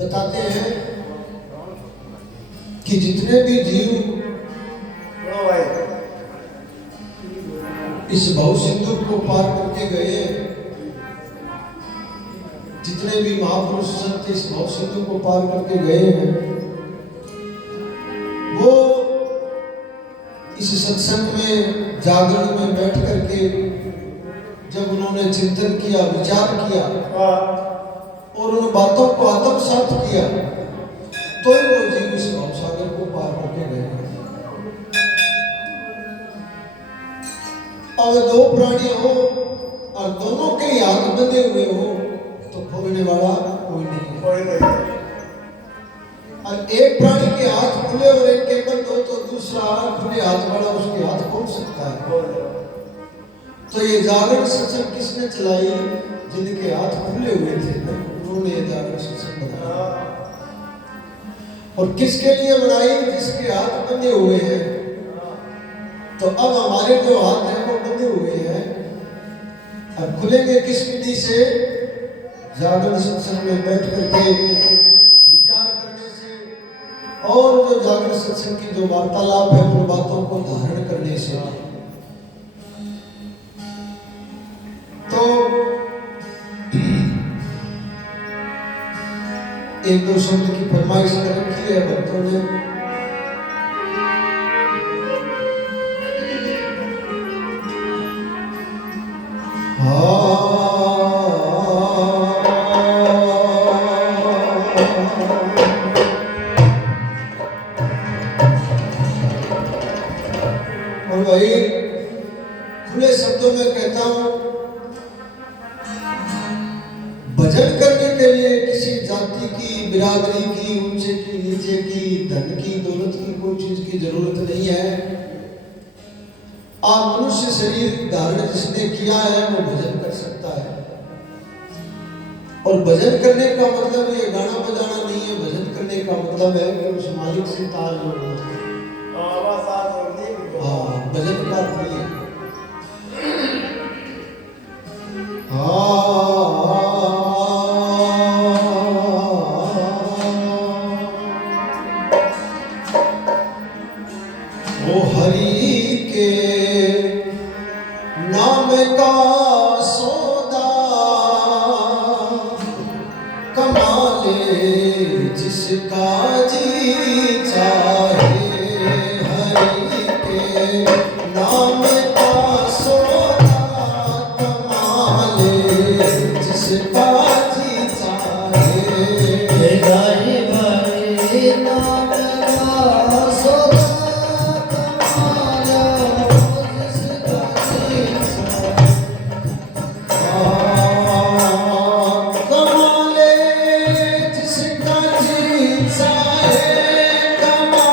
बताते हैं कि जितने भी जीव इस भव सिंधु को पार करके गए, जितने भी महापुरुष संत इस भव सिंधु को पार करके गए हैं, वो इस सत्संग में जागरण में बैठ करके जब उन्होंने चिंतन किया, विचार किया और उन बातों को आत्मसात किया, तो वो जीव इस भव सागर को पार करके गए। और दो प्राणी हो और दोनों के हाथ बंधे हुए हो तो खोलने वाला कोई नहीं है। और एक प्राणी के हाथ खुले और एक के बंद हो तो दूसरा खुले हाथ वाला उसके हाथ खोल सकता है। तो ये जागरण सत्संग किसने चलाई? जिनके हाथ खुले हुए थे उन्होंने ये जागरण सत्संग बनाया। और किसके लिए बनाई? जिसके हाथ बंधे हुए हैं। तो अब हमारे जो हाथ हैं वो बंधे हुए हैं, अब खुलेंगे किस विधि से? जागरण सत्संग में बैठ करके विचार करने से और जो जागरण सत्संग की जो वार्तालाप है उन बातों को धारण करने से। तो एक दो शब्द की फरमाइश कर रखी है भक्तों ने। और वही खुले शब्दों में कहता हूं, भजन करने के लिए किसी जाति की, बिरादरी की, ऊंचे की, नीचे की, धन की, दौलत की कोई चीज की जरूरत नहीं है। आप मनुष्य शरीर धारण जिसने किया है वो भजन कर सकता है। और भजन करने का मतलब ये गाना बजाना नहीं है। भजन करने का मतलब है कि उस मालिक से ताल जोड़ना। हाँ, भजन का अर्थ ये है। ओ हरि के नाम का सौदा कमा ले जिसका जी चाहे। हरि के नाम का सौदा कमा ले जिसका जी चाहे। गाय भाई नाम का सौदा कमा ले जिसका जी चाहे। कमा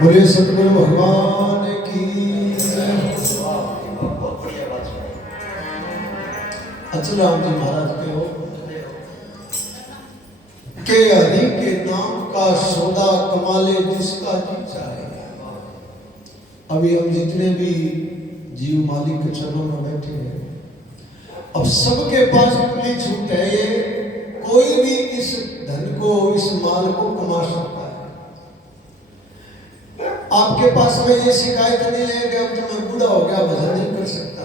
बोले सतगुरु भगवान की बचन राम जी महाराज के हो के हरि के नाम का सौदा कमाले जिसका जी चाहे। अभी हम जितने भी जीव मालिक के चरणों में बैठे हैं, अब सबके पास खुली छूट है, ये कोई भी इस धन को, इस माल को कमा सकता है। आपके पास में ये शिकायत नहीं है कि अब तो मैं बूढ़ा हो गया, भजन नहीं कर सकता।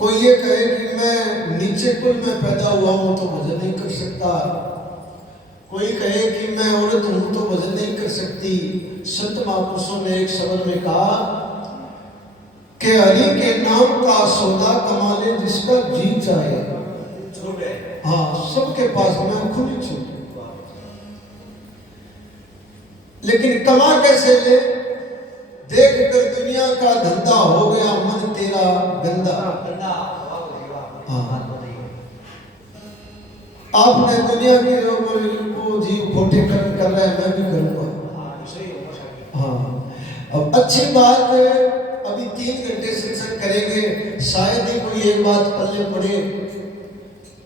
कोई ये कहे कि मैं नीचे कुल में पैदा हुआ हूं तो भजन नहीं कर सकता। कोई कहे कि मैं औरत हूं तो भजन नहीं कर सकती। संत महापुरुषों ने एक शब्द में कहा कि हरि के नाम का सौदा कमा ले जिसका जी चाहे। हाँ, सबके पास में खुली छूट, लेकिन कमा कैसे ले? देख कर दुनिया का धंधा हो गया मन तेरा गंदा। हाँ, आपने दुनिया के वो जीव खोटे कर्म कर रहे हैं, मैं भी करूंगा। हाँ, अब अच्छी बात, अभी 3 घंटे सत्संग करेंगे, शायद ही कोई एक बात पल्ले पड़े,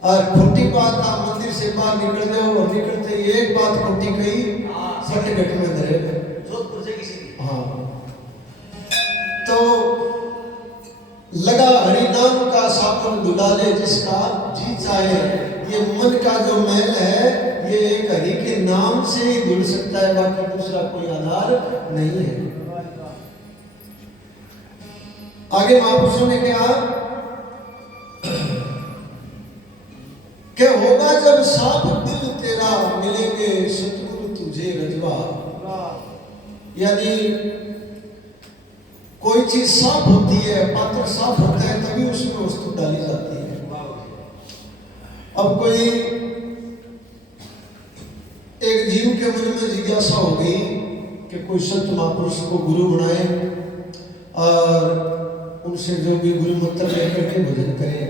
और खोटी बात आप मंदिर से बाहर निकल जाओ और निकलते ही एक बात खोटी कही, फटघट में धरेगा। हाँ, तो लगा हरि नाम का साबुन धुला ले जिसका जी चाहे। ये मन का जो मैल है, ये एक हरि के नाम से ही धुल सकता है, बाकी दूसरा कोई आधार नहीं है। आगे महापुरुषों ने कहा कि होगा जब साफ दिल तेरा मिलेंगे सतगुरु तुझे रजवा। यानी कोई चीज साफ होती है, पात्र साफ होता है, तभी उसमें वस्तु डाली जाती है। अब कोई एक जीव के मन में जिज्ञासा हो गई कि कोई संत महापुरुष को गुरु बनाए और उनसे जो भी गुरु मंत्र लेकर के भजन करें।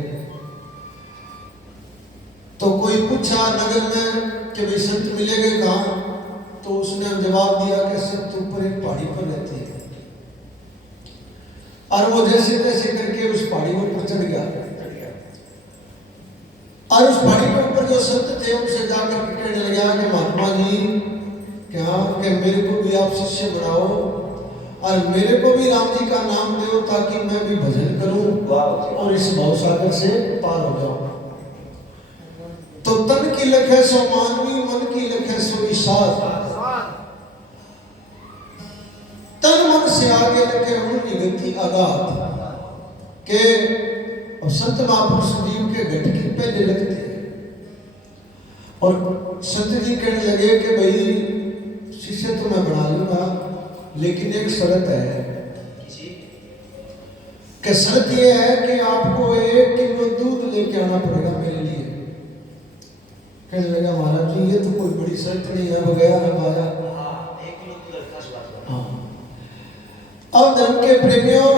तो कोई पूछा नगर में कि भाई संत मिलेंगे कहाँ? तो उसने जवाब दिया कि संत ऊपर एक पहाड़ी पर रहते हैं। और वो जैसे तैसे करके उस पहाड़ी पर चढ़ गया, और उस पहाड़ी के ऊपर जो संत थे उनसे जाकर के कहने लगा कि महात्मा जी क्या कि मेरे को भी आप शिष्य बनाओ और मेरे को भी राम जी का नाम दो, ताकि मैं भी भजन करूं और इस भवसागर से पार हो जाऊं। तो तन की लखे सो मानवी, मन की लखे सो ईशान। तन मन से आगे लखे उनकी गति आगात के। और संत महापुरुष जीव के घट की पहले लगते और संत जी कहने लगे कि भाई शिष्य तो मैं बना लूंगा, लेकिन एक शर्त है कि शर्त यह है कि आपको 1 किलो दूध लेके आना पड़ेगा मेरे लिए। कहने लगा महाराज जी ये तो कोई बड़ी शर्त नहीं है, बगैर हमारा। हाँ, अब धर्म के प्रेमियों,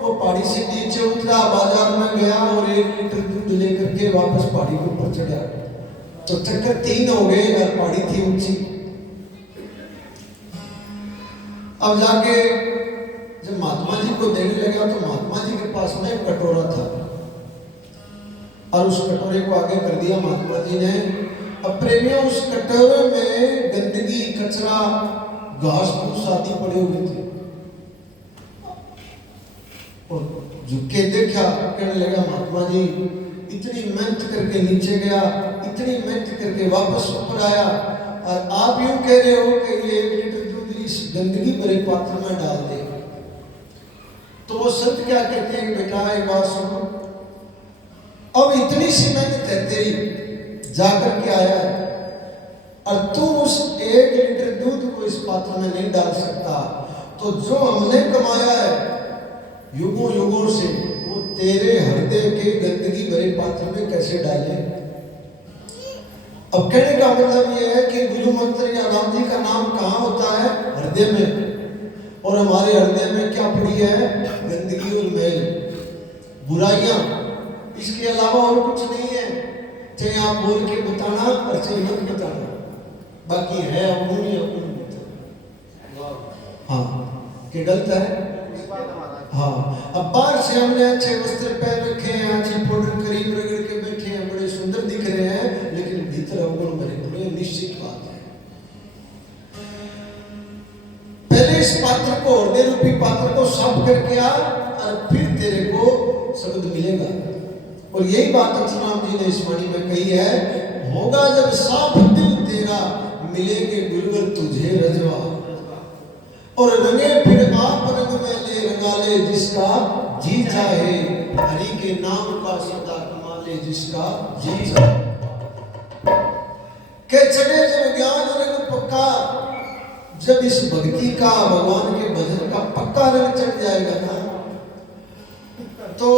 वो पहाड़ी से नीचे उतरा, बाजार में गया और 1 लीटर दूध लेकर के वापस पहाड़ी के ऊपर चढ़ा। तो चक्कर 3 हो गए और पहाड़ी थी ऊंची। अब जाके जब महात्मा जी को देने लगा तो महात्मा जी के पास में एक कटोरा था और उस कटोरे को आगे कर दिया महात्मा जी ने। अब प्रेमियों, उस कटोरे में गंदगी, कचरा, घास फूस आदि पड़े हुए थे। और झुके देखा, कहने लगा महात्मा जी इतनी मेहनत करके नीचे गया, इतनी मेहनत करके वापस ऊपर आया, और आप यूं कह रहे हो कि ये 1 लीटर दूध इस गंदगी भरे पात्र में डाल दे। तो वो संत क्या कहते हैं, बेटा एक बात सुनो, अब इतनी सी मेहनत है तेरी, जाकर के आया है और तू उस 1 लीटर दूध को इस पात्र में नहीं डाल सकता, तो जो हमने कमाया है युगों युगों से, वो तेरे हृदय के गंदगी भरे पात्र में कैसे डाले? अब कहने का मतलब यह है कि गुरु मंत्र या राम जी का नाम कहाँ होता है? हृदय में। और हमारे हृदय में क्या पड़ी है? गंदगी और मैल, बुराइयां। इसके अलावा और कुछ नहीं है, चाहे आप बोल के बताना और चाहे मत बताना, बाकी है अमूल्य अमूल्य। हाँ, कि गलत है। हाँ, अब बाहर से हमने अच्छे वस्त्र पहन रखे हैं, अच्छी पाउडर को हृदय रूपी पात्र को साफ करके आ और फिर तेरे को शब्द मिलेगा। और यही बात अक्षरनाम जी ने इस वाणी में कही है, होगा जब साफ दिल तेरा मिलेंगे गुरुवर तुझे रजवा, और रंगे फिर आप रंग में ले रंगा ले जिसका जी चाहे, हरि के नाम का सदा कमा ले जिसका जी चाहे। के चढ़े जब ज्ञान रंग पक्का, जब इस भक्ति का भगवान के भजन का पक्का रंग चढ़ जाएगा ना, तो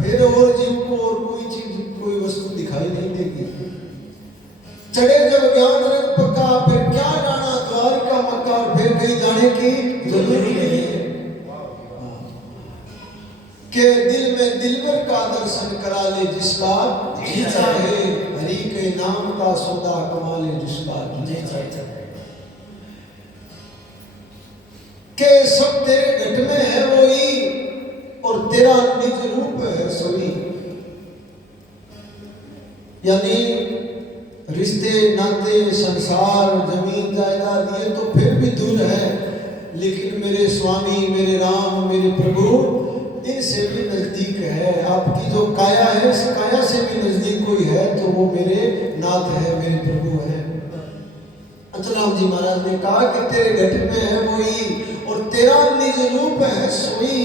फिर और जीव को और कोई चीज कोई वस्तु दिखाई नहीं देगी। चढ़े जब ज्ञान रंग पक्का, फिर क्या जाना द्वार का मक्का, फिर कहीं जाने की जरूरत नहीं है। के दिल में दिलबर का दर्शन करा ले जिसका जी चाहे, हरि के नाम का सौदा कमा ले जिसका जी चाहे। के सब तेरे घट में है वही, और तेरा निज रूप है सोई। यानी रिश्ते नाते संसार जमीन जायदाद ये तो फिर भी दूर है, लेकिन मेरे स्वामी मेरे राम मेरे प्रभु इनसे भी नजदीक है। आपकी जो काया है इस काया से भी नजदीक कोई है तो वो मेरे नाथ है मेरे प्रभु है। अचलराम जी महाराज ने कहा कि तेरे घट में है वही, और तेरा निज रूप है सोई।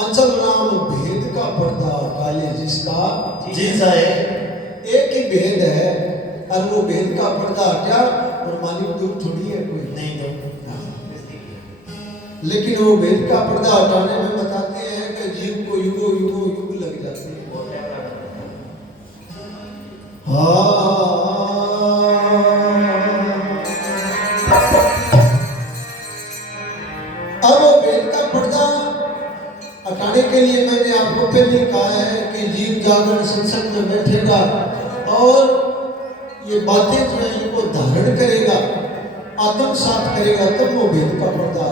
अचल राम भेद का पर्दा काले जिसका जी चाहे। एक ही भेद है, और वो भेद का पर्दा हटा और मालिक दूर थोड़ी है कोई नहीं तो लेकिन वो भेद का पर्दा हटाने में बताते हैं कि जीव को युगों युगों युग लग जाते हैं। अब वो भेद का पर्दा हटाने के लिए मैंने आपको पहले कहा है कि जीव जागरण सत्संग में बैठेगा और ये बातें जो है इनको धारण करेगा, आत्मसात करेगा, तब वो भेद का पर्दा